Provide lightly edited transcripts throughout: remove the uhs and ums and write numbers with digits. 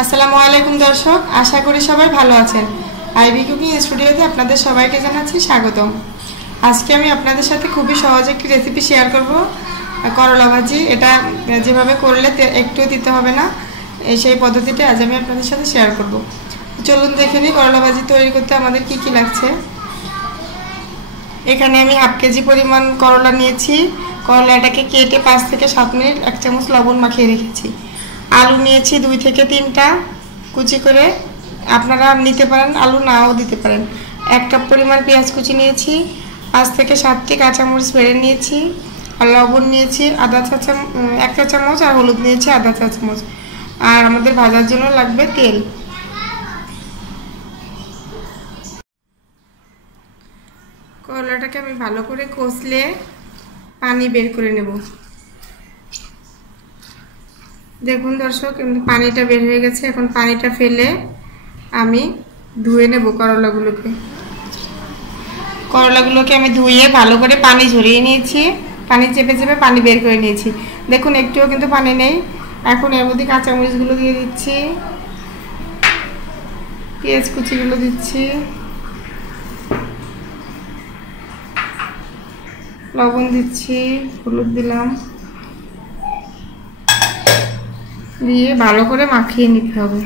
আসসালামু আলাইকুম দর্শক, আশা করি সবাই ভালো আছেন। আইবি কুকিং স্টুডিওতে আপনাদের সবাইকে জানাচ্ছি স্বাগতম। আজকে আমি আপনাদের সাথে খুবই সহজ একটি রেসিপি শেয়ার করব, করলা ভাজি। এটা যেভাবে করলে একটুও দিতে হবে না, সেই পদ্ধতিটা আজ আমি আপনাদের সাথে শেয়ার করব। চলুন দেখে নিই করলা ভাজি তৈরি করতে আমাদের কি কি লাগছে। এখানে আমি হাফ কেজি পরিমাণ করলা নিয়েছি। করলাটাকে কেটে 5 থেকে 7 মিনিট 1 চামচ লবণ মাখিয়ে রেখেছি। আলু নিয়েছি 2 থেকে 3টা কুচি করে, আপনারা নিতে পারেন, আলু নাও দিতে পারেন। 1 কাপ পরিমাণ পেঁয়াজ কুচি নিয়েছি। 5 থেকে 7টি কাঁচামরিচ বেড়ে নিয়েছি। আর লবণ নিয়েছি 1 চা চামচ, আর হলুদ নিয়েছি 1/2 চা চামচ। আর আমাদের ভাজার জন্য লাগবে তেল। করলাটাকে আমি ভালো করে কষলে পানি বের করে নেব। দেখুন দর্শক, পানিটা বের হয়ে গেছে। এখন পানিটা ফেলে আমি ধুয়ে নেব করলাগুলোকে আমি ধুয়ে ভালো করে পানি ঝরিয়ে নিয়েছি। পানি চেপে চেপে পানি বের করে নিয়েছি। দেখুন একটুও কিন্তু পানি নেই। এখন এর মধ্যে কাঁচামরিচগুলো দিয়ে দিচ্ছি, পেঁয়াজ কুচিগুলো দিচ্ছি, লবণ দিচ্ছি, হলুদ দিলাম, দিয়ে ভালো করে মাখিয়ে নিতে হবে।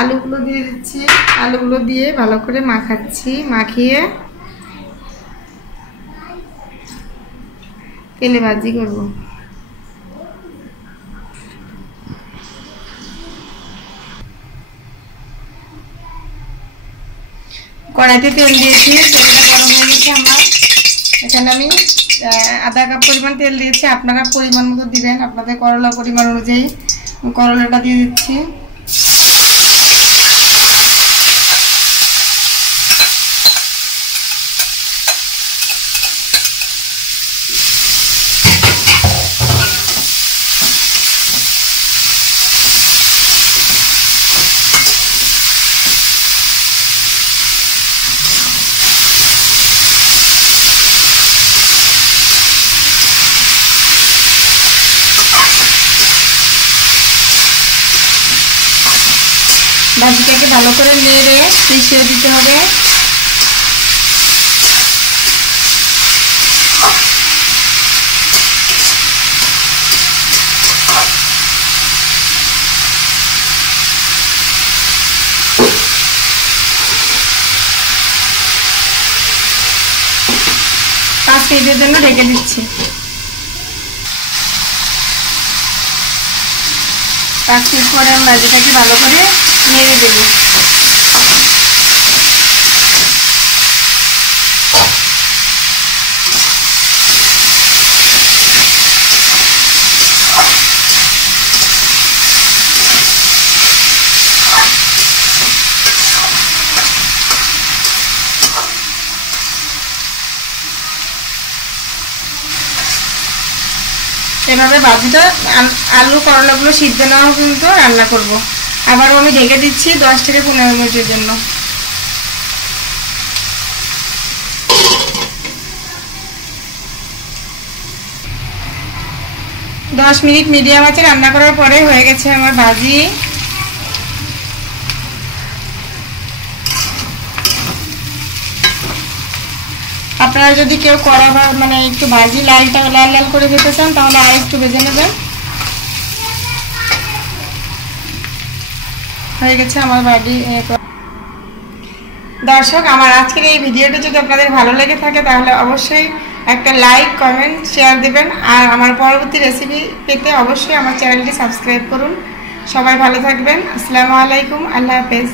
আলুগুলো দিয়ে দিচ্ছি। আলুগুলো দিয়ে ভালো করে মাখাচ্ছি। মাখিয়ে তেলে ভাজি করব। কড়াইতে তেল দিয়েছি, তেলটা গরম হয়ে গেছে আমার। এখানে আমি 1/2 কাপ পরিমাণ তেল দিয়েছি। আপনারা পরিমাণ মতো দিবেন, আপনাদের করলা পরিমাণ অনুযায়ী। করলাটা দিয়ে দিচ্ছি। ভাজিটাকে ভালো করে নেড়ে মিশিয়ে দিতে হবে। পাঁচ মিনিটের জন্য ঢেকে দিচ্ছি। 5 মিনিট পরে আমি ভাজিটাকে ভালো করে নেড়ে দেব। এভাবে ভাজিটা আলু করলাগুলো সিদ্ধ নেওয়া পর্যন্ত রান্না করব। আবার আমি ঢেকে দিচ্ছি 10 থেকে 15 মিনিটের জন্য। 10 মিনিট মিডিয়াম আঁচে রান্না করার পরে হয়ে গেছে আমার ভাজি। আপনারা যদি কেউ কড়া মানে একটু ভাজি লাল লাল করে খেতে চান তাহলে আর একটু ভেজে নেবেন। হয়ে গেছে আমার ভাজি। দর্শক, আমার আজকের এই ভিডিওটা যদি আপনাদের ভালো লেগে থাকে তাহলে অবশ্যই একটা লাইক, কমেন্ট, শেয়ার দেবেন। আর আমার পরবর্তী রেসিপি পেতে অবশ্যই আমার চ্যানেলটি সাবস্ক্রাইব করুন। সবাই ভালো থাকবেন। আসসালামু আলাইকুম, আল্লাহ হাফেজ।